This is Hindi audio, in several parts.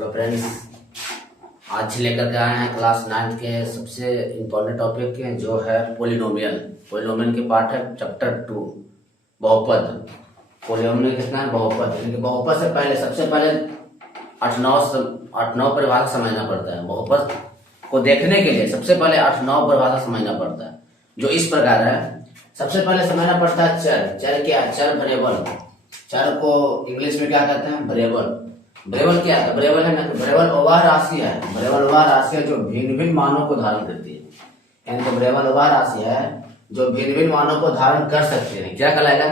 हेलो फ्रेंड्स, आज लेकर के आए हैं क्लास 9 के सबसे इम्पोर्टेंट टॉपिक के जो है पोलिनोमियल। पोलिनोमियल के पार्ट है चैप्टर 2 बहुपद। पोलिनोमियल कितना है? बहुपद। यानी कि बहुपद से पहले सबसे पहले 8-9 परिभाषा समझना पड़ता है। बहुपद को देखने के लिए सबसे पहले 8-9 परिभाषा समझना पड़ता है, जो इस प्रकार है। सबसे पहले समझना पड़ता है चर। चर क्या है? चर वेरिएबल। चर को इंग्लिश में क्या कहते हैं? वेरिएबल। वेरिएबल क्या है? वेरिएबल है ना, वेरिएबल वह राशि है। वेरिएबल वह राशि है जो भिन्न भिन्न मानों को धारण करती है। यानी कि वेरिएबल वह राशि है जो भिन्न भिन्न मानों को धारण कर सकती है। क्या कहलाएगा?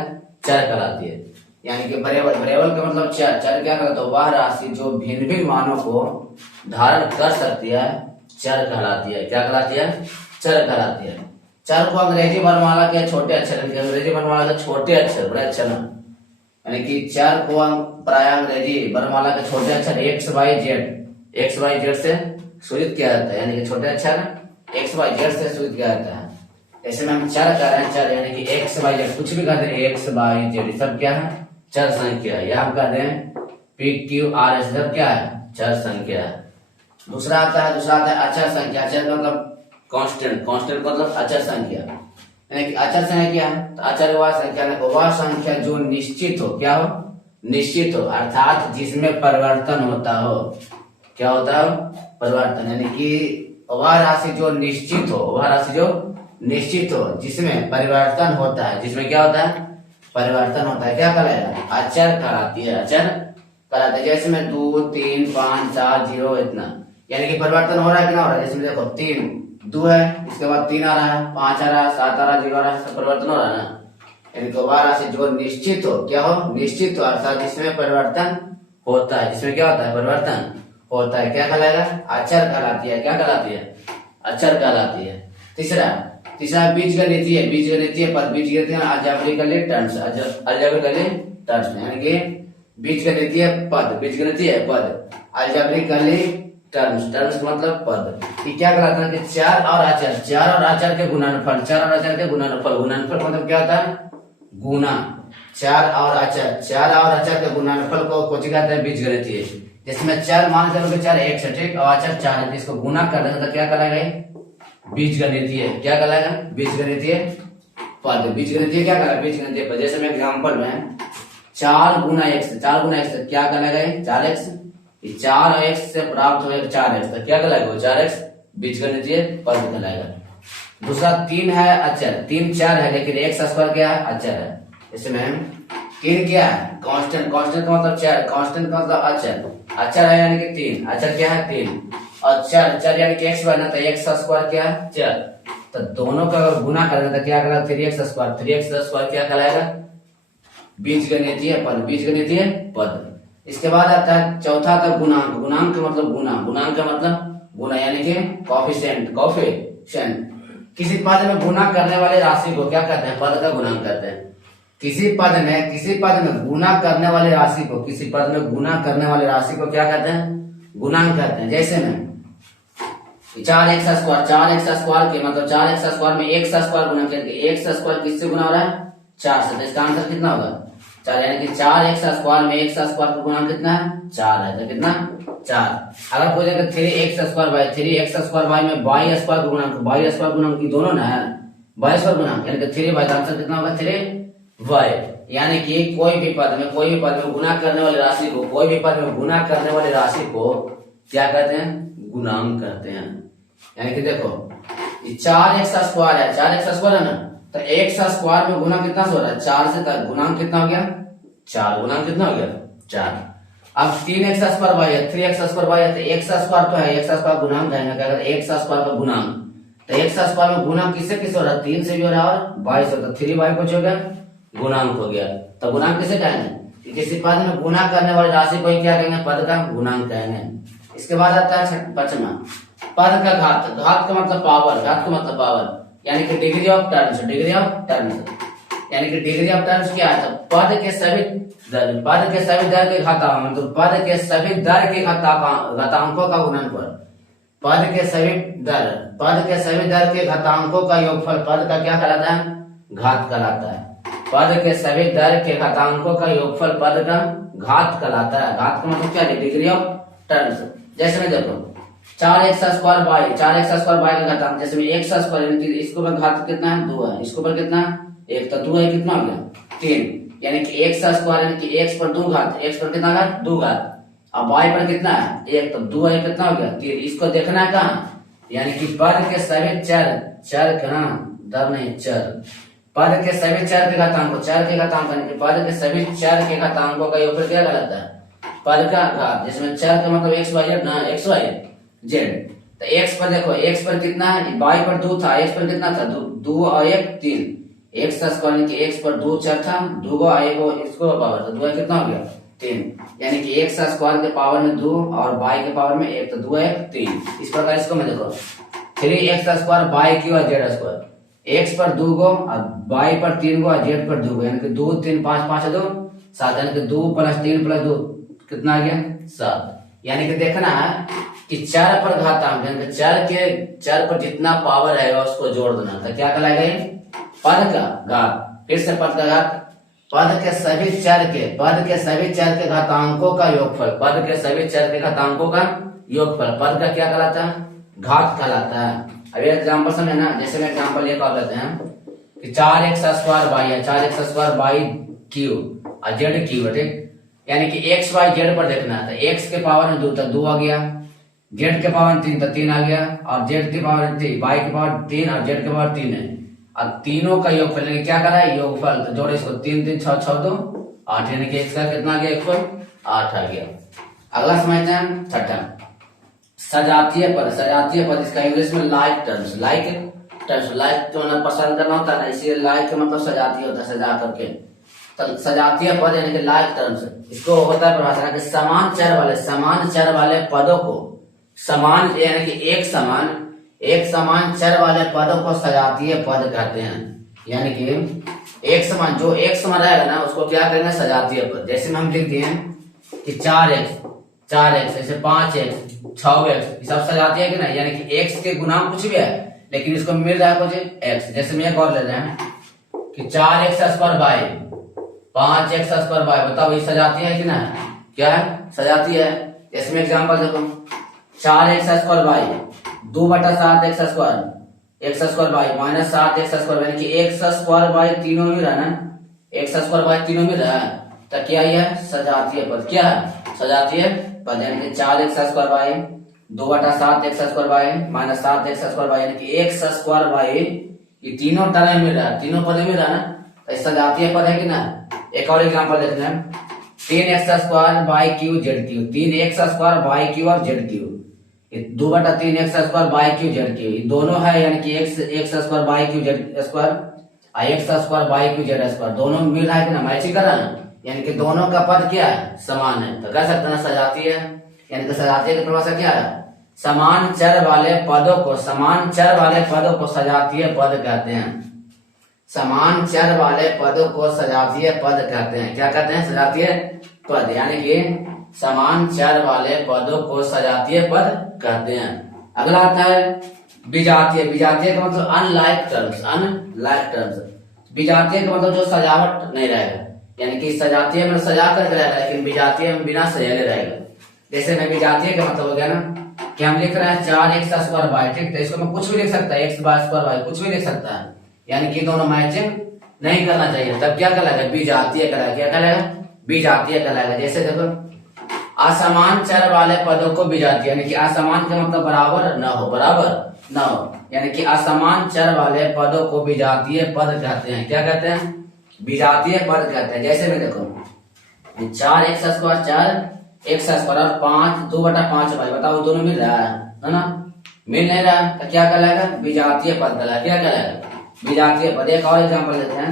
चर कहलाती है। यानी कि वेरिएबल, वेरिएबल का मतलब चर। चर क्या कहलाता है? वह राशि जो भिन्न भिन्न मानों को धारण कर सकती है, चर कहलाती है। क्या कहलाती है? चर कहलाती है। चर को अंग्रेजी वर्णमाला के छोटे अक्षर, अंग्रेजी वर्णमाला के छोटे अक्षर, बड़े अक्षर ना, यानी कि चर को प्राय अंग्रेजी वर्णमाला के छोटे अक्षर एक्स वाई जेड से सूचित किया जाता है। यानी कि छोटे अक्षर एक्स वाई जेड से सूचित किया जाता है। ऐसे में हम चर कह रहे हैं, चर यानी कि एक्स वाई जेड, कुछ भी कहते हैं एक्स वाई जेड, सब क्या है? चर संख्या है। या हम कहते हैं पी क्यू आर एस, सब क्या है? चर संख्या है। दूसरा आता है अचर संख्या। अचर मतलब कांस्टेंट, कांस्टेंट मतलब अचर संख्या। यानी कि अचर संख्या क्या है? तो अचर वह संख्या जो निश्चित हो। क्या हो? निश्चित हो, अर्थात जिसमें परिवर्तन होता हो। क्या होता है? परिवर्तन। यानी कि वह राशि जो निश्चित हो, वह राशि जो निश्चित हो जिसमें परिवर्तन होता है। जिसमें क्या होता है? परिवर्तन होता है। क्या कहलाएगा? अचर कहलाती है। अचर कहलाती है। जैसे में 2, 3, 5, 4, 0 इतना, यानी कि परिवर्तन हो रहा है कि ना हो रहा है? जैसे देखो 3 2 है, इसके बाद 3 आ रहा है, 5 आ रहा है, 7 आ रहा है, 0 आ रहा है, सब परिवर्तन हो रहा है ना। यानी कि वह राशि जो निश्चित हो। क्या हो? निश्चित हो, अर्थात जिसमें परिवर्तन होता है। जिसमें क्या होता है? परिवर्तन होता है। क्या कहलाएगा? अचर कहलाती है। क्या कहलाती है? अचर कहलाती है। तीसरा बीजगणितीय। बीजगणितीय पद, बीजगणितीय अलजेब्रिकली टर्म्स, अलजेब्रिकली टर्म्स, यानी कि बीजगणितीय पद, बीजगणितीय पद अलजेब्रिकली टर्म्स। टर्म्स मतलब पद। कि क्या कहलाता है? कि चर और अचर, चर और अचर के गुणनफल, चर और अचर के गुणनफल। गुणनफल मतलब क्या होता है? गुना। चर और अचर के गुणनफल को कुछ कहते हैं? बीजगणितीय। जिसमें चर मान चलो कि चर एक से, ठीक, और अचर 4 है, इसको गुना कर देंगे तो क्या कहलाएगा? बीजगणितीय। क्या कहलाएगा? बीजगणितीय पद। बीजगणितीय क्या कहलाएगा? बीजगणितीय पद। जैसे मैं एग्जाम्पल में 4 गुना x, 4 गुना x क्या कहलाएगा? 4x। 4x से प्राप्त हो 4x, तो क्या कहलाएगा? 4x बीजगणितीय पद कहलाएगा। दूसरा 3 है अचर। 3 चर है लेकिन x स्क्वायर क्या है? अचर है। इसमें 3 क्या है? कांस्टेंट। कांस्टेंट का मतलब चर, कांस्टेंट का मतलब अचर। अचर है यानी कि 3, अचर क्या है? 3, और चर यानी कि x बना, तो x स्क्वायर क्या है? चर। तो दोनों का अगर गुना करेंगे तो क्या कहलाएगा? 3x square. 3x स्क्वायर क्या कहलाएगा? बीजगणितीय पद, बीजगणितीय पद। इसके बाद आता है चौथा था गुणांक। गुणांक का मतलब गुना, गुणांक का मतलब गुना, यानी कि कोफिशिएंट, कोफिशिएंट। किसी पद में गुना करने वाले राशि को क्या कहते हैं? पद का गुणांक कहते हैं। किसी पद में गुना करने वाले राशि को, किसी पद में गुना करने वाले राशि को क्या कहते हैं? गुणांक कहते हैं। जैसे में 4x स्क्वायर, 4x स्क्वायर के मतलब 4x स्क्वायर में x स्क्वायर गुना करके, x स्क्वायर किससे गुना हो रहा है? 4 से। तो इसका आंसर कितना होगा? 4, यानी कि 4x स्क्वायर में x स्क्वायर का गुणांक कितना है? 4 है। तो कितना? 4। अगर पूछे 3x square by, 3x square by में y स्क्वायर का गुणांक, y स्क्वायर गुणांक की दोनों ना है, y स्क्वायर गुणांक, यानी कि 3 बाई, आंसर कितना होगा? 3y। यानी कि कोई भी पद में गुना करने वाली राशि को, कोई भी पद में गुना करने वाली राशि को क्या कहते हैं? गुणांक कहते हैं। यानी कि देखो 4x स्क्वायर है, 4x स्क्वायर है ना, तो x स्क्वायर में गुना कितना हो रहा है? 4 से, तक गुणांक कितना हो गया? 4। गुणांक कितना हो गया? 4। अब 3x स्क्वायर बाई है, 3x स्क्वायर बाई है, तो x स्क्वायर तो है, x स्क्वायर गुणांक है ना, क्या कहते हैं? x स्क्वायर का गुणांक। तो x स्क्वायर में गुणांक किससे किससे हो रहा है? 3 से भी हो रहा है और y से, तो 3y कुछ हो गया? गुणांक हो गया। तो गुणांक किसे कहेंगे? कि किसी पद में गुना करने वाली राशि को क्या कहेंगे? पद का गुणांक कहेंगे। इसके बाद आता है 5वां पद का घात। घात का मतलब पावर, घात का मतलब पावर, यानी कि degree of terms, degree of terms. यानी कि डिग्री ऑफ टर्म्स क्या है? तो पद के सभी दर के घातांक, मतलब पद के सभी दर के घातांकों का गुणनफल, पद के सभी दर के घातांकों का योगफल पद का क्या कहलाता है? घात कहलाता है। पद के सभी दर के घातांकों का योगफल पद का घात कहलाता है। घात का मतलब क्या है? Degree of terms. जैसे में देखो 4x² बाई 4x² बाई का घातांक, जैसे में x² इसको पर घात कितना है 2 है, इसको पर कितना 1 तो 2 है, कितना हो गया 3, यानी कि x² यानी कि x पर 2 घात, x पर कितना घात 2 घात, अब y पर कितना है 1 तो 2 है, कितना हो गया 3। इसको देखना है कहाँ, यानी कि पद के सभी चर कहाँ दर नहीं चर, पद के सभी चर के घातांकों, चर के घातांक यानी कि पद के सभी चर के घातांकों का योगफल क्या कहलाता है, पद का घात। जिसमें चर का मतलब x y z ना, x y z। तो x पर देखो, x पर कितना है, y पर 2 था, x पर कितना था 2 और 1 3, x² यानी कि x पर 2 चर था, 2 और 1 इसको पावर था 2 कितना हो गया 3, यानी कि x² के पावर में 2 और y के पावर में 1 तो 2 1 3। इस प्रकार इसको मैं देखो 3x² बाई क्यू और z², x पर 2 गो और y पर 3 गो और z पर 2 गो, यानी कि 2 3 5 5 2 7, यानी कि 2 + 3 + 2 कितना आ गया 7। यानी कि देखना है कि चर पर घातांक, यानी कि चर पर जितना पावर है उसको जोड़ देना, तो क्या कहलाएगा ये पद का घात। फिर से पद का घात, पद के सभी चर के घातांकों का योगफल, पद के सभी चर के घातांकों का योगफल पद का क्या कहलाता है, घात कहलाता है। अब ये एग्जांपल समझे ना, जैसे मैं एग्जांपल ये कर लेते हैं कि 4x² बाई है, 4x² बाई क्यू और जेड क्यू है, ठीक, यानी कि x y z पर देखना है, तो x के पावर में 2 तो 2 आ गया, z के पावर में 3 तो 3 आ गया, और z के पावर में 3, y के पावर 3 और z के पावर 3 है, और तीनों का योगफल क्या करा है योगफल, तो जोड़े इसको 3 3 6 6 2 8, यानी कि इसका कितना आ गया योगफल 8 आ गया। अगला समझते हैं छठा सजातीय पद। सजातीय पद इसका इंग्लिश में लाइक टर्म्स, लाइक जो ना पसंद करना होता है ना, इसलिए लाइक का मतलब सजातीय होता है, सजा करके। तो सजातीय पद यानी कि लाइक टर्म्स, इसको होता है परिभाषा कि समान चर वाले पदों को, समान यानी कि एक समान चर वाले पदों को सजातीय पद कहते हैं। यानी कि एक समान रहेगा ना उसको क्या करेंगे सजातीय पद। जैसे हम लिख दिए कि 4x जैसे 5x 6x, ये सब सजातीय है कि नहीं, यानी कि x के गुणांक कुछ भी है लेकिन इसको मिल रहा है कुछ x। जैसे मैं एक और ले रहे हैं कि 4x² बाई 5x² बाई, बताओ ये सजातीय है कि ना, क्या है सजातीय है। इसमें एग्जांपल देखो 4x² by 2/7x² x² by -7x², यानी कि x² बाई तीनों में रहा ना, x² बाई तीनों में रहा है, तो क्या यह सजातीय पद, क्या है सजातीय पद। यानी कि 4x² by 2/7x² by -7x² by, यानी कि x² बाई ये तीनों तरह में रहा, तीनों पद में रहा ना, तो सजातीय पद है कि ना। एक और एग्जांपल देखते हैं 3x² by Q Z Q, 3x² by Q और Z Q, 2/3x² by Q Z Q, ये दोनों है, यानी कि x² by Q Z square और x² by Q Z square दोनों मिल रहा है कि ना, मैचिंग कर रहा है, यानी कि दोनों का पद क्या है समान है, तो कह सकते हैं सजातीय है। यानी कि सजातीय की परिभाषा क्या है, समान चर वाले पदों को सजातीय पद कहते हैं। समान चर वाले पदों को सजातीय पद कहते हैं, क्या कहते हैं सजातीय पद, यानी कि समान चर वाले पदों को सजातीय पद कहते हैं। अगला आता है विजातीय। विजातीय का मतलब अनलाइक टर्म्स, विजातीय का मतलब जो सजावट नहीं रहेगा, यानी कि सजातीय में सजा करके रहेगा लेकिन विजातीय में बिना सजाए रहेगा। जैसे मैं विजातीय का मतलब हो गया ना कि हम लिख रहे हैं 4x² बाई, ठीक, तो इसको मैं कुछ भी लिख सकता है x² बाई कुछ भी लिख सकता है, यानी कि दोनों मैचिंग नहीं करना चाहिए, तब क्या कहलाएगा विजातीय कहलाएगा, क्या कहलाएगा विजातीय कहलाएगा। जैसे देखो असमान चर वाले पदों को विजातीय, यानी कि असमान का मतलब बराबर न हो, यानी कि असमान चर वाले पदों को विजातीय पद कहते हैं, क्या कहते हैं विजातीय पद कहते हैं। जैसे में देखो 4x² और 5 2/5 बाई, बताओ दोनों मिल रहा है ना, मिल नहीं रहा तो क्या कहलाएगा विजातीय पद कहलाएगा, क्या कहलाएगा विजातीय पद। एक और एग्जांपल देते हैं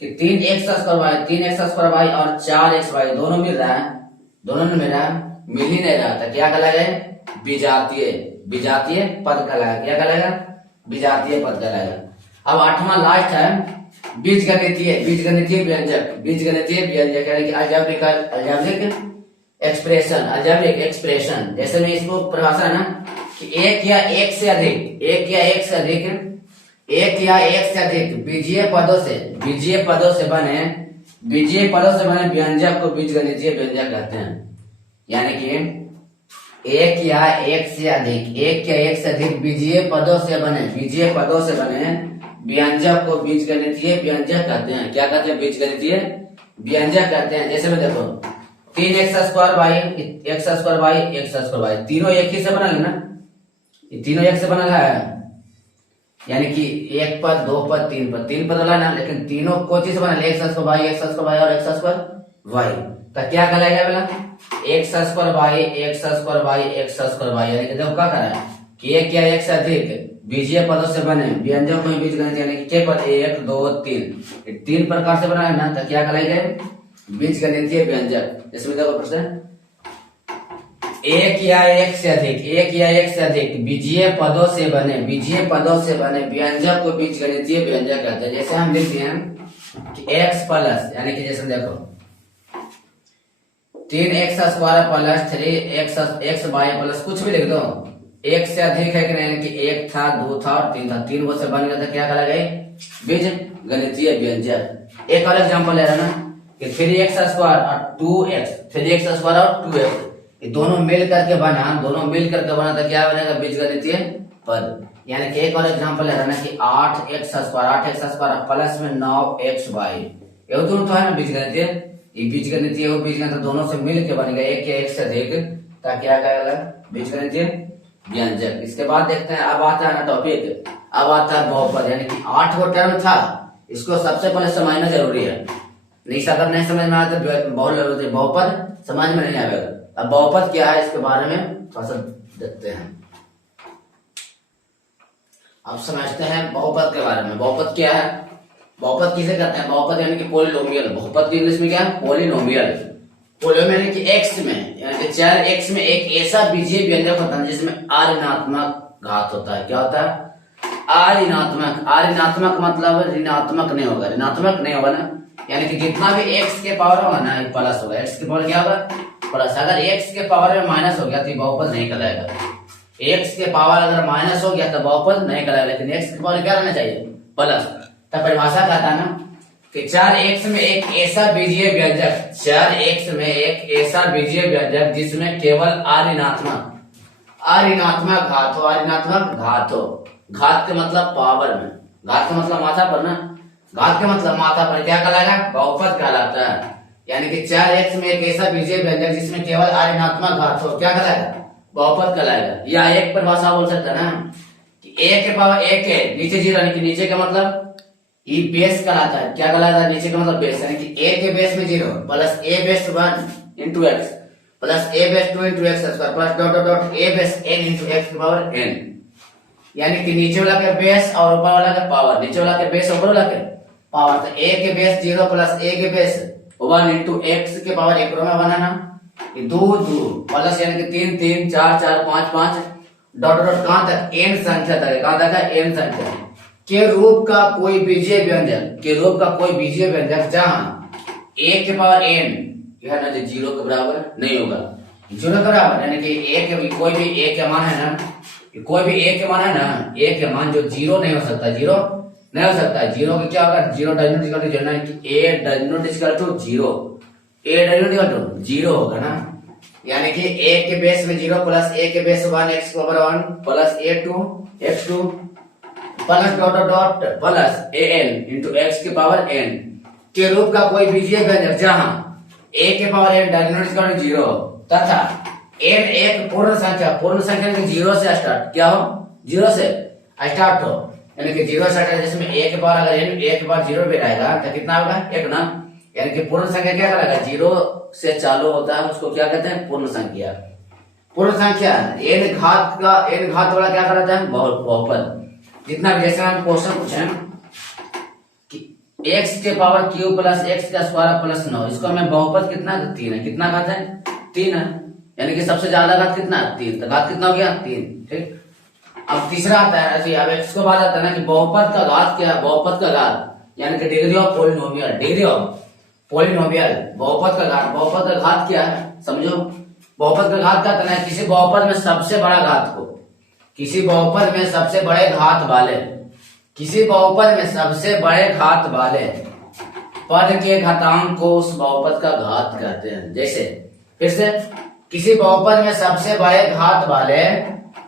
कि 3x² बाई और 4x बाई दोनों मिल रहा है, दोनों में मिल रहा है, मिल ही नहीं रहा था, क्या कहलाएगा विजातीय पद कहलाएगा, क्या कहलाएगा विजातीय पद कहलाएगा। अब 8वां लास्ट है बीजगणितीय व्यंजक यानी कि अलजेब्रिक एक्सप्रेशन। जैसे में इसको परिभाषा है ना कि एक या एक से अधिक बीजीय पदों से बने व्यंजक को बीजगणितीय व्यंजक कहते हैं। यानी कि एक या एक से अधिक बीजीय पदों से बने व्यंजक को बीजगणितीय व्यंजक कहते हैं। क्या कहते हैं? बीजगणितीय व्यंजक कहते हैं। जैसे में देखो 3x² y तीनों एक ही से बनल है ना, ये तीनों एक से बनल है, यानी कि एक पद, दो पद, तीन पद वाला ना, लेकिन तीनों को चीज से बनल, x² y और x² y। तो क्या कहलाएगा बोला? x² y, यानी कि देखो क्या कर रहा है कि एक या एक से अधिक बीजीय पदों से बने व्यंजक में बीजगणित, यानी कि के पद 1 2 3 तीन प्रकार से बना है ना, तो क्या कहलाएगा? बीजगणितीय व्यंजक। इसमें देखो प्रश्न, एक या एक से अधिक बीजीय पदों से बने व्यंजक को बीजगणितीय व्यंजक कहते हैं। जैसे हम लिखते हैं कि x प्लस, यानी कि जैसे देखो 3x² प्लस 3xy प्लस कुछ भी लिख दो, एक से अधिक है कि नहीं, यानी कि एक था, दो था और तीन था, तीन वो से बन गया था, क्या कहलाएगा? बीजगणितीय व्यंजक। एक और एग्जांपल ले रहा ना कि 3x² और 2x, 3x² और 2x ये दोनों मिल करके बना तो क्या बनेगा? बीजगणितीय पद। यानी कि एक और एग्जांपल ले रहा ना कि 8x² प्लस में 9xy, ये दोनों तो है ना बीजगणितीय, ये बीजगणितीय वो बीजगणित दोनों से मिल के बनेगा, एक या एक से अधिक, ताकि क्या कहलाएगा? बीजगणितीय व्यंजक। इसके बाद देखते हैं, अब आता है ना टॉपिक, अब आता है बहुपद, यानी कि 8 गो टर्म था, इसको सबसे पहले समझना जरूरी है, नहीं अगर नहीं समझ में आया तो बहुपद समझ में नहीं आएगा। अब बहुपद क्या है इसके बारे में थोड़ा सा देखते हैं। अब समझते हैं बहुपद के बारे में। बहुपद क्या है? बहुपद किसे कहते हैं? बहुपद यानी कि पॉलिनोमियल। बहुपद की इंग्लिश में क्या है? पॉलिनोमियल। पॉलिनोमियल यानी कि एक्स में, यानी कि 4x में एक ऐसा बीजीय व्यंजक होता है जिसमें ऋणात्मक घात होता है। क्या होता है? ऋणात्मक मतलब ऋणात्मक नहीं होगा ना, यानी कि जितना भी x के पावर होगा ना प्लस होगा, x के पावर क्या होगा? प्लस। अगर x के पावर में माइनस हो गया तो बहुपद नहीं कहलाएगा। x के पावर अगर माइनस हो गया तो बहुपद नहीं कहलाएगा, लेकिन x के पावर क्या रहना चाहिए? प्लस। तब परिभाषा कहता है ना कि 4x में एक ऐसा बीजीय व्यंजक, 4x में एक ऐसा बीजीय व्यंजक जिसमें केवल ऋणात्मक घात हो। घात के मतलब पावर में, घात के मतलब मात्रा पर ना, घात के मतलब मात्रा पर क्या कहलाएगा? बहुपद कहलाता है। यानी कि 4x में एक ऐसा बीजीय व्यंजक जिसमें केवल ऋणात्मक घात हो, क्या कहलाएगा? बहुपद कहलाएगा। या एक परिभाषा बोल सकते हैं ना कि a के पावर 1 है, नीचे 0, यानी कि नीचे का मतलब ये बेस कहलाता है। क्या कहलाता है? नीचे का मतलब बेस, यानी कि a के बेस में 0 plus a base 1 into x plus a base 2 into x square plus dot dot dot a base n into x की पावर n, यानी कि नीचे वाला के बेस और ऊपर वाला का पावर, नीचे वाला के बेस ऊपर वाला के पावर। तो a के बेस 0 प्लस a के बेस 1 इंटू x के पावर 1 में बनाना, ये 2 प्लस यानी कि 3 3 4 4 5 5 डॉट डॉट कहां तक? n संख्या तक। कहां तक है? n संख्या के रूप का कोई बीजीय व्यंजक जहां a के पावर n यह ना 0 के बराबर नहीं होगा, 0 के बराबर, यानी कि कोई भी a के मान है ना, a के मान जो 0 नहीं हो सकता, 0 की क्या होगा? 0 डज नॉट इक्वल टू 0, यानी कि a does not equal to 0 होगा ना, यानी कि a के बेस में 0 प्लस a के बेस 1 x के power 1 plus a2 x2 plus dot dot plus an into x की पावर n के रूप का कोई बीजीय व्यंजक जहां a के power n does not equal to 0 तथा n एक पूर्ण संख्या के 0 से स्टार्ट, क्या हो? 0 से स्टार्ट हो, यानी कि 0 से स्टार्ट, जिसमें a के पावर अगर n a के पावर 0 पे रहेगा तो कितना होगा? 1 ना, यानी कि पूर्ण संख्या क्या कहलाएगा? 0 से चालू होता है, उसको क्या कहते हैं? पूर्ण संख्या। n घात वाला क्या कहलाता है? बहुपद। जितना भी, जैसे हम क्वेश्चन पूछे कि x के पावर क्यूब प्लस x का स्क्वायर प्लस 9, इसको हमें बहुपद कितना? 3 है। कितना घात है? 3 है, यानी कि सबसे ज्यादा घात कितना? 3, तो घात कितना हो गया? 3। ठीक। अब तीसरा आता है ऐसे, अब x को बाद आता है ना कि बहुपद का घात क्या है? बहुपद का घात यानी कि डिग्री ऑफ पॉलिनोमियल। बहुपद का घात क्या है? समझो, बहुपद का घात क्या करना है? किसी बहुपद में सबसे बड़ा घात को, किसी बहुपद में सबसे बड़े घात वाले पद के घातांक को उस बहुपद का घात कहते हैं। जैसे फिर से किसी बहुपद में सबसे बड़े घात वाले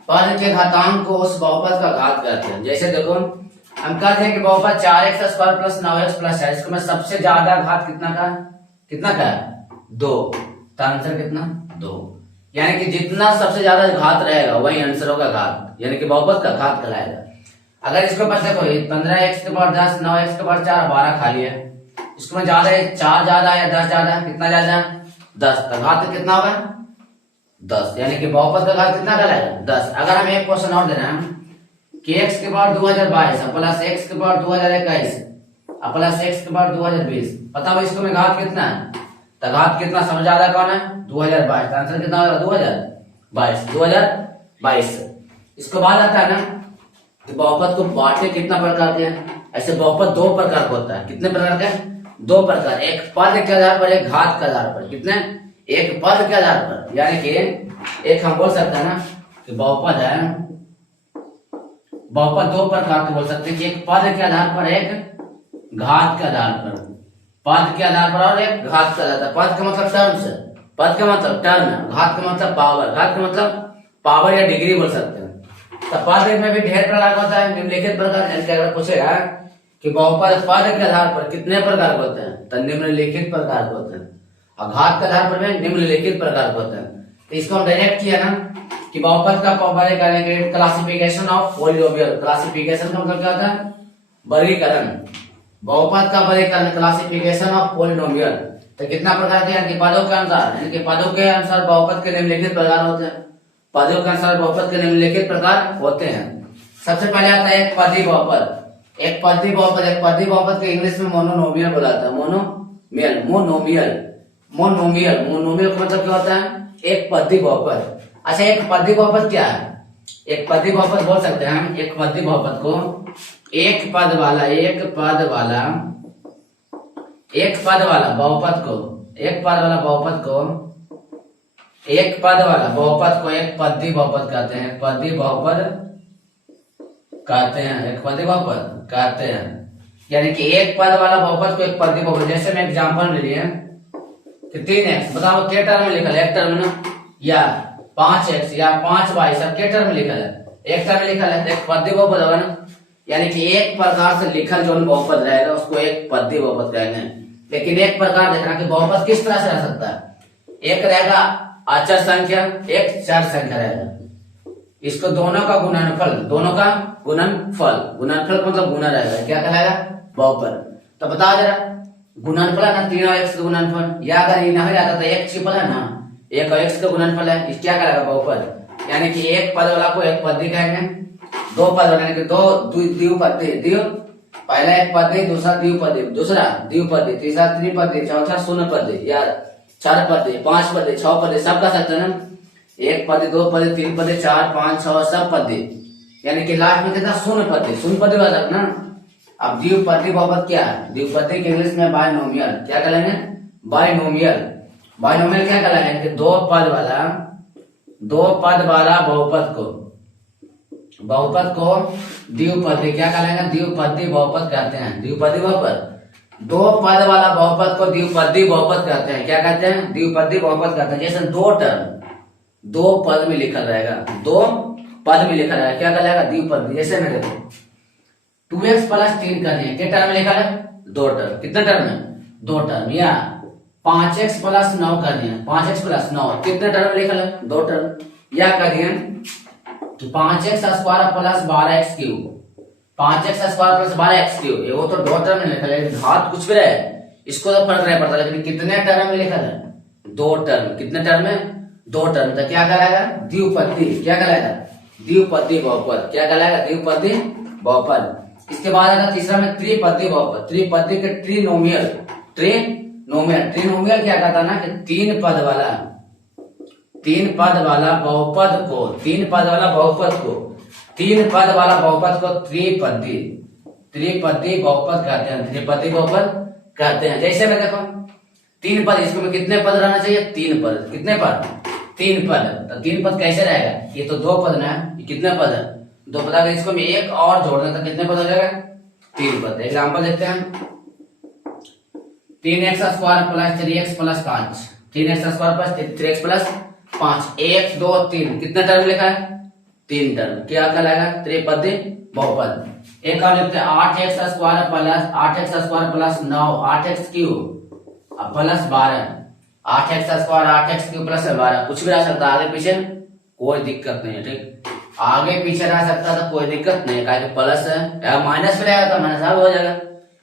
पद के घातांक को उस बहुपद का घात कहते हैं। जैसे देखो हम कहते हैं कि बहुपद 4x square plus 9x plus है, इसको मैं सबसे ज्यादा घात कितना का है 2, तो आंसर कितना 2। यानी कि जितना सबसे ज्यादा घात रहेगा वही आंसर होगा घात, यानी कि बहुपद का घात कहलाएगा। अगर इसके ऊपर देखो 15x के पावर 10, 9x के पावर 4, 12 खाली है, इसको में ज्यादा है 4 ज्यादा या 10 ज्यादा, कितना ज्यादा 10, तो घात कितना होगा 10, यानी कि बहुपद का घात कितना कहलाएगा 10। अगर हम एक क्वेश्चन और दे रहे हैं कि x के पावर 2022 प्लस x के पावर 2021 प्लस x के पावर 2020, पता हो इसको में घात कितना है, तो घात कितना सबसे ज्यादा कौन है 2022, तो आंसर कितना होगा 2022। इसको बाद आता है ना कि बहुपद को बांटे कितना प्रकार के हैं। ऐसे बहुपद 2 प्रकार का होता है। कितने प्रकार के? 2 प्रकार, एक पद के आधार पर, एक घात के आधार पर। कितने? एक पद के आधार पर, यानी कि एक हम बोल सकते हैं ना कि बहुपद है, बहुपद 2 प्रकार के बोल सकते हैं कि एक पद के आधार पर, एक घात के आधार पर। पद के आधार पर और एक घात के आधार पर। पद का मतलब टर्म्स, पद का मतलब टर्म, घात का मतलब पावर, घात का मतलब पावर या डिग्री बोल सकते हैं। तो पद में भी ढेर प्रकार होता है, निम्नलिखित प्रकार। अगर पूछेगा कि बहुपद पद के आधार पर कितने प्रकार होते हैं, तो निम्नलिखित प्रकार होते हैं, और घात के आधार पर भी निम्नलिखित प्रकार होते हैं। तो इसको हम डायरेक्ट किया ना कि बहुपद का क्लासिफिकेशन ऑफ पॉलिनोमियल। क्लासिफिकेशन का मतलब क्या होता है? वर्गीकरण। बहुपद का वर्गीकरण, क्लासिफिकेशन ऑफ पॉलिनोमियल। तो कितना प्रकार के? यानी पदों के अनुसार, यानी कि पदों के अनुसार बहुपद के निम्नलिखित प्रकार होते हैं। पदों के अनुसार बहुपद के निम्नलिखित प्रकार होते हैं। सबसे पहले आता है एक पदी बहुपद। एक पदी बहुपद, एक पदी बहुपद के इंग्लिश में मोनोनोमियल बोला जाता है। मोनोमियल, मोनोमियल, मोनोमियल, मोनोमियल का मतलब क्या होता है? एक पदी बहुपद। अच्छा, एक पदी बहुपद क्या है? एक पदी बहुपद बोल सकते हैं हम एक पदी बहुपद को एक पद वाला, एक पद वाला, एक पद वाला बहुपद को, एक पद वाला बहुपद को, एक पद वाला बहुपद को एक पदी बहुपद कहते हैं। पदी बहुपद कहते हैं, एक पदी बहुपद कहते हैं। यानी कि एक पद वाला बहुपद को एक पदी बहुपद। जैसे मैं एग्जांपल ले लिए कि 3x, बताओ के टर्म में लिखल है? एक टर्म ना, या 5x या 5y, सब के टर्म में लिखल है? एक टर्म में लिखल है, एक पदी बहुपद होगा ना। यानी कि एक प्रकार से लिखल जो बहुपद रहेगा उसको एक पदी बहुपद कहेंगे। लेकिन एक प्रकार देखना कि बहुपद किस तरह से रह सकता है। एक रहेगा अचर संख्या, एक चर संख्या रहेगा। इसको दोनों का गुणनफल, दोनों का गुणनफल, गुणनफल का मतलब गुना रहेगा, क्या कहलाएगा? बहुपद। तो बताओ जरा, गुणनफल है ना 3x का गुणनफल, या अगर ये नहीं आता तो एक ट्रिपल है ना, एक x का गुणनफल है, इस क्या कहलाएगा? बहुपद। यानी कि एक पद वाला को एक पदी कहेंगे, 2 पद वाला यानी कि 2 द्विपदी, पहला एक पदी, दूसरा द्विपदी, दूसरा द्विपदी, तीसरा त्रिपदी, चौथा शून्यपदी, या 4 पदी, 5 पदी, 6 पदी, सब कह सकते हैं ना। 1 पदी, 2 पदी, 3 पदी, 4, 5, 6 सब पदी, यानी कि लास्ट में कितना? शून्यपदी, शून्यपदी वाला ना। अब द्विपदी बहुपद क्या है? द्विपदी के इंग्लिश में बायनोमियल, क्या कहलाएंगे? बायनोमियल। बायनोमियल क्या कहलाएंगे? 2 पद वाला, 2 पद वाला बहुपद को, बहुपद को द्विपदी क्या कहलाएंगे? द्विपदी बहुपद कहते हैं। द्विपदी बहुपद, 2 पद वाला बहुपद को द्विपदी बहुपद कहते हैं। क्या कहते हैं? द्विपदी बहुपद कहते हैं। जैसे 2 टर्म 2 पद में लिखा रहेगा, 2 पद में लिखा रहेगा, क्या कहलाएगा? द्विपदी। जैसे मैं देखो 2x प्लस 3 कर दिए, क्या टर्म में लिखा है? 2 टर्म। कितने टर्म में? 2 टर्म। या 5x प्लस 9 कर दिए, 5x प्लस 9 कितने टर्म में लिखा है? 2 टर्म। या कर दिए कि 5x square plus 12x cube, 5x square plus 12x cube, ये वो तो 2 टर्म में लिखा है। घात कुछ भी रहे इसको तो फर्क नहीं पड़ता, लेकिन कितने टर्म में लिखा है? 2 टर्म। कितने टर्म में? 2 टर्म। तो क्या कहलाएगा? द्विपदी। क्या कहलाएगा? द्विपदी बहुपद। क्या कहलाएगा? द्विपदी बहुपद। इसके बाद आएगा तीसरा में त्रिपदी बहुपद। त्रिपदी के ट्रिनोमियल, ट्रिनोमियल, ट्रिनोमियल क्या कहता है ना कि 3 पद वाला, 3 पद वाला बहुपद को, 3 पद वाला बहुपद को, 3 पद वाला बहुपद को त्रिपदी, त्रिपदी बहुपद कहते हैं। त्रिपदी बहुपद कहते हैं। जैसे मैं देखो 3 पद, इसको में कितने पद रहना चाहिए? 3 पद। कितने पद? 3 पद। तो 3 पद कैसे रहेगा? ये तो 2 पद ना, ये कितने पद है? 2 पद। अगर इसको में एक और जोड़ दें तो कितने पद हो जाएगा? 3 पद। एग्जाम्पल देखते हैं, 3x square plus 3x plus 5, 3x square plus 3x plus 5, 1 2 3, कितना टर्म लिखा है? 3 टर्म। क्या कहलाएगा? त्रिपदी बहुपद। एक और लिखते हैं 8x² plus 8x² plus 9 8x³ plus 12, 8x² 8x³ plus 12, कुछ भी रह सकता है आगे पीछे, कोई दिक्कत नहीं है। ठीक, आगे पीछे रह सकता था, कोई दिक्कत नहीं है, प्लस है या माइनस में रहेगा तो माइनस हो जाएगा।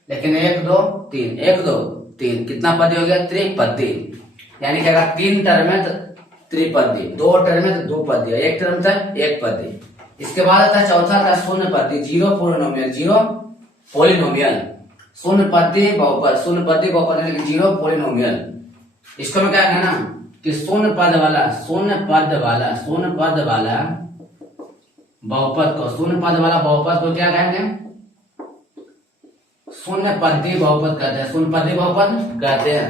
लेकिन 1 2 3, 1 2 3, कितना पद हो गया? त्रिपदी। यानी कि अगर 3 टर्म है तो त्रिपदी, 2 टर्म है तो 2 पदी, 1 टर्म था 1 पदी। इसके बाद आता है चौथा था शून्य पदी, जीरो पोलिनोमियल, जीरो पोलिनोमियल, शून्य पदी बहुपद, शून्य पदी बहुपद यानी कि जीरो पोलिनोमियल। इसको मैं क्या कहना कि शून्य पद वाला बहुपद को, शून्य पद वाला बहुपद को क्या कहेंगे? शून्य पदी बहुपद कहते हैं, शून्य पदी बहुपद कहते हैं।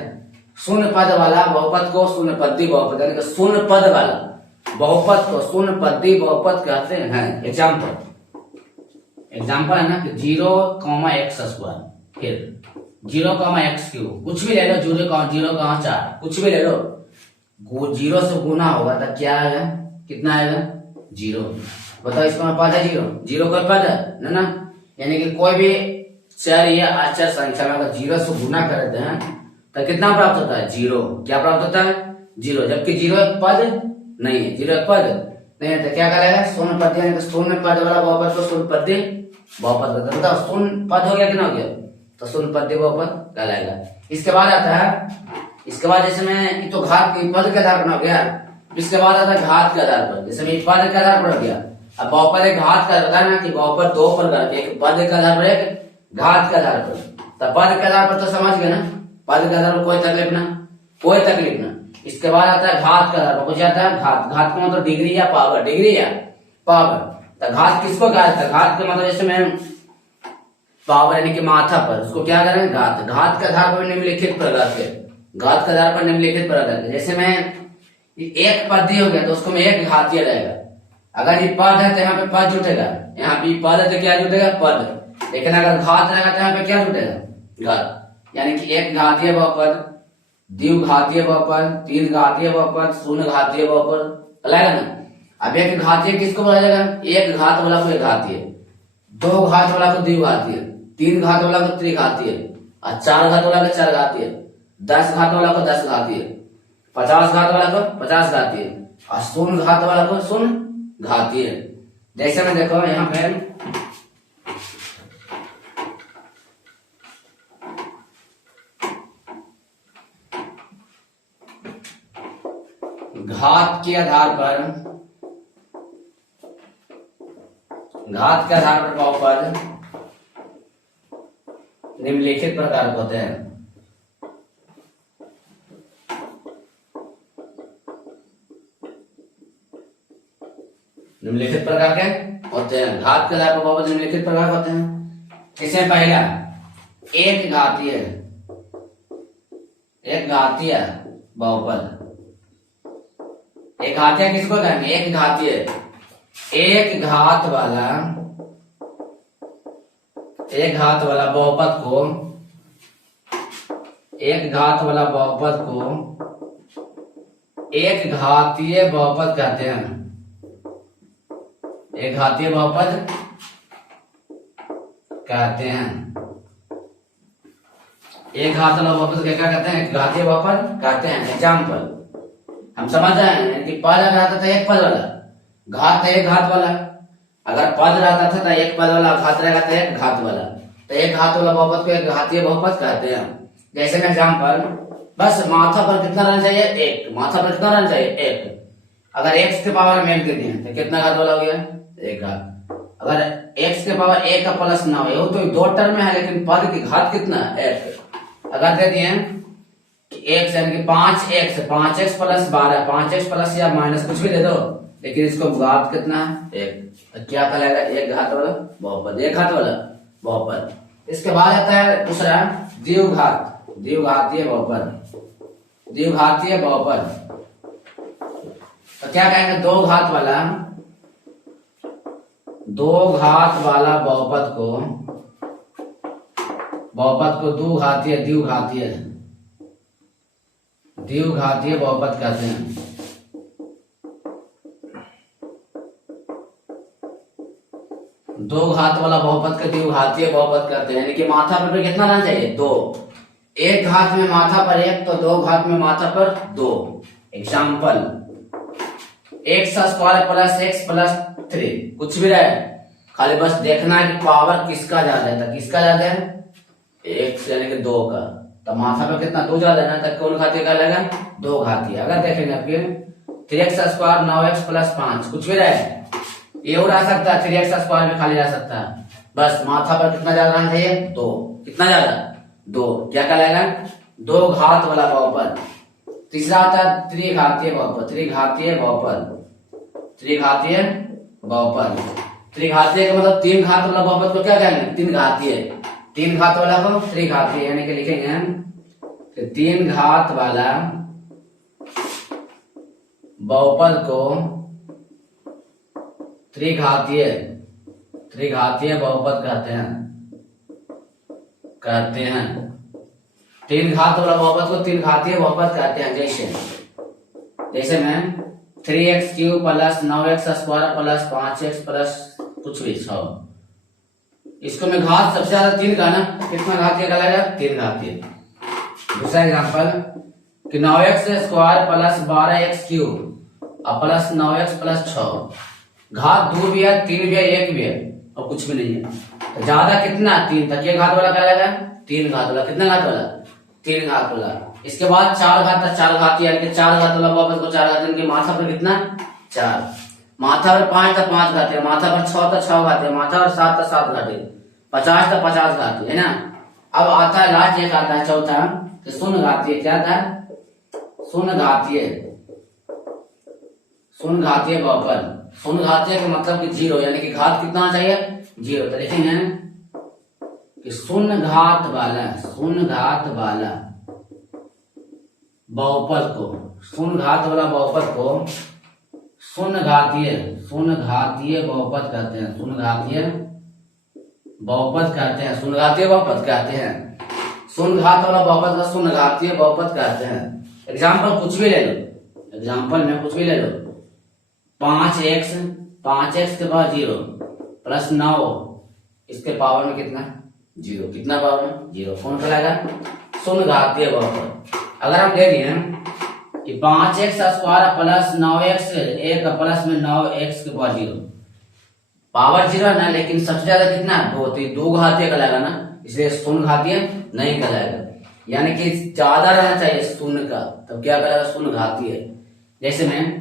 शून्य पद वाला बहुपद को शून्य पदी बहुपद, यानी कि शून्य पद वाला बहुपद को शून्य पदी बहुपद कहते हैं। एग्जाम्पल है ना कि 0,x², फिर 0,x³, कुछ भी ले लो, 0,4, कुछ भी ले लो, 0 से गुना होगा तो क्या आएगा? कितना आएगा? 0। बताओ इसको में पद है 0, 0 कोई पद है ना? यानी कि कोई भी चर या अचर संख्या में अगर 0 से गुना करते हैं तो कितना प्राप्त होता है? 0। क्या प्राप्त होता है? 0। जबकि 0 एक पद नहीं है, 0 एक पद नहीं है तो क्या करेगा? शून्य पद, यानी कि शून्य पद वाला बहुपद को शून्य पदी बहुपद कहते हैं। बताओ शून्य पद हो गया कि ना हो गया? तो शून्य पदी बहुपद कहलाएगा। इसके बाद आता है, इसके बाद जैसे मैं तो घात के पद के आधार पर हो गया, इसके बाद आता है घात के आधार पर, जैसे मैं पद के आधार पर हो गया। अब बहुपद एक घात का बता ना कि बहुपद 2 प्रकार के, एक पद के आधार पर, एक घात के आधार पर। तो पद के आधार पर तो समझ गए ना, पद के आधार पर कोई तकलीफ ना, कोई तकलीफ ना। इसके बाद आता है घात का आधार पर, कुछ आता है घात, घात का मतलब डिग्री या पावर, डिग्री या पावर। तो घात किसको कहा जाता है? घात का मतलब जैसे मैं पावर यानी कि माथा पर, उसको क्या करेंगे? घात। घात के आधार पर निम्नलिखित प्रकार के, घात के आधार पर निम्नलिखित प्रकार के, जैसे मैं एक पदी हो गया तो उसको में एक घातीय रहेगा। अगर ये पद है तो यहाँ पे पद जुटेगा, यहाँ पे पद है तो क्या जुटेगा? पद। लेकिन अगर घात रहेगा तो यहाँ पे क्या जुटेगा? घात। यानी कि एक घातीय बहुपद, द्विघातीय बहुपद, तीन घातीय बहुपद, शून्य घातीय बहुपद, अलग ना। अब एक घातीय किसको बोला जाएगा? एक घात वाला को एक घातीय, 2 घात वाला को द्विघातीय, 3 घात वाला को त्रिघातीय, और 4 घात वाला को 4 घातीय, 10 घात वाला को 10 घातीय, 50 घात वाला को 50 घातीय, और शून्य घात वाला को शून्य घातीय। जैसे में देखो यहाँ पे घात के आधार पर, घात के आधार पर बहुपद निम्नलिखित प्रकार के होते हैं। निम्नलिखित प्रकार के होते हैं, घात के आधार पर बहुपद निम्नलिखित प्रकार के होते हैं। इसमें पहला एक घातीय, एक घातीय बहुपद। एक घातीय किसको कहेंगे? एक घातीय, एक घात वाला, एक घात वाला बहुपद को, एक घात वाला बहुपद को एक घातीय बहुपद कहते हैं। एक घातीय बहुपद कहते हैं। एक घात वाला बहुपद क्या कहते हैं? एक घातीय बहुपद कहते हैं। एग्जाम्पल हम समझ जाए कि पद अगर आता था एक पद वाला, घात है एक घात वाला, अगर पद रहता था तो एक पद वाला, घात रहेगा तो एक घात वाला, तो एक घात वाला बहुपद को एक घातीय बहुपद कहते हैं। जैसे में एग्जाम्पल, बस माथा पर कितना रहना चाहिए? 1। माथा पर कितना रहना चाहिए? 1। अगर x के पावर में कर दिए तो कितना घात वाला हो गया? 1 घात। अगर x के पावर 1 का प्लस 9 है, वो तो 2 टर्म में है, लेकिन पद की घात कितना है? 1। अगर दे दिए x यानी कि 5x, 5x plus 12, 5x plus या माइनस कुछ भी दे दो, लेकिन इसको घात कितना है? 1। तो क्या कहलाएगा? एक घात वाला बहुपद, एक घात वाला बहुपद। इसके बाद आता है दूसरा द्विघात, द्विघातीय बहुपद, द्विघातीय बहुपद। तो क्या कहेंगे? 2 घात वाला, 2 घात वाला बहुपद को, बहुपद को द्विघातीय, द्विघातीय, द्विघातीय बहुपद कहते हैं। दो घात वाला बहुपद का द्विघातीय बहुपद करते हैं, यानी कि माथा पर कितना रहना चाहिए? 2। एक घात में माथा पर 1 तो दो घात में माथा पर 2। Example, x square plus x plus 3, कुछ भी रहे, खाली बस देखना है कि पावर किसका ज्यादा है। तो किसका ज्यादा है? एक्स यानी कि 2 का। तो माथा पर कितना? 2 ज्यादा है ना, तो कौन घातीय का लगेगा? 2 घातीय। अगर देखेंगे आपके 3x स्क्वायर 9x प्लस 5, कुछ भी रहे, ये रह सकता है, 3x स्क्वायर में खाली रह सकता है। बस माथा पर कितना ज्यादा रहना चाहिए? 2। कितना ज्यादा? 2। क्या कहलाएगा? 2 घात वाला बहुपद। तीसरा आता है त्रिघातीय बहुपद। त्रिघातीय बहुपद, त्रिघातीय बहुपद। त्रिघातीय का मतलब 3 घात वाला बहुपद को क्या कहेंगे? 3 घातीय। 3 घात वाला को त्रिघातीय, यानी कि लिखेंगे हम 3 घात वाला बहुपद को त्रिघातीय, त्रिघातीय बहुपद कहते हैं, कहते हैं। 3 घात वाला बहुपद को 3 घातीय बहुपद कहते हैं। जैसे में 3x cube plus 9x square plus 5x plus कुछ भी 6, इसको में घात सबसे ज्यादा 3 का ना, कितना घातीय का लगेगा? 3 घातीय। दूसरा एग्जांपल कि 9x square plus 12x cube और प्लस 9x प्लस 6, घात 2 भी है, 3 भी है, 1 भी है और कुछ भी नहीं है। तो ज्यादा कितना? 3 तक। ये घात वाला क्या लगेगा? 3 घात वाला। कितना घात वाला? 3 घात वाला। इसके बाद 4 घात तक, 4 घातीय, यानी कि 4 घात वाला बहुपद को 4 घातीय, माथा पर कितना? 4। माथा पर 5 तक 5 घातीय, माथा पर 6 तक 6 घातीय, माथा पर 7 तक 7 घातीय, 50 तक 50 घातीय, है ना। अब आता है लास्ट, एक आता है चौथा कि शून्य घातीय। क्या था? शून्य घातीय, शून्य घातीय बहुपद। शून्य घातीय का मतलब कि 0, यानी कि घात कितना होना चाहिए? 0। तो लिखेंगे कि शून्य घात वाला, शून्य घात वाला बहुपद को, शून्य घात वाला बहुपद को शून्य घातीय, शून्य घातीय बहुपद कहते हैं। शून्य घातीय बहुपद कहते हैं, शून्य घातीय बहुपद कहते हैं। शून्य घात वाला बहुपद का शून्य घातीय बहुपद कहते हैं। एग्जाम्पल कुछ भी ले लो, एग्जाम्पल में कुछ भी ले लो। 5x, 5x के बाद 0 प्लस 9, इसके पावर में कितना? 0। कितना पावर में? 0। कौन कहलाएगा? शून्य घातीय बहुपद। अगर हम ले लिए कि 5x स्क्वायर प्लस 9x, एक प्लस में 9x के बाद 0, पावर 0 है ना, लेकिन सबसे ज्यादा कितना? 2। तो 2 घातीय कहलाएगा ना, इसलिए शून्य घातीय नहीं कहलाएगा, यानी कि ज्यादा रहना चाहिए शून्य का, तब क्या कहलाएगा? शून्य घातीय। जैसे में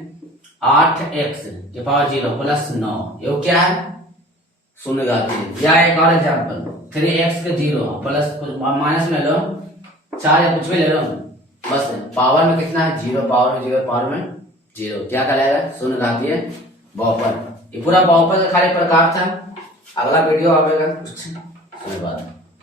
8x के पावर 0 प्लस 9, ये क्या है? शून्य घातीय। या एक और एग्जाम्पल, 3x के 0 प्लस माइनस में लो 4 या कुछ भी ले लो, बस पावर में कितना है? 0। पावर में 0, पावर में 0, क्या कहलाएगा? शून्य घातीय बहुपद। ये पूरा बहुपद का खाली प्रकार था। अगला वीडियो आएगा कुछ समय बाद।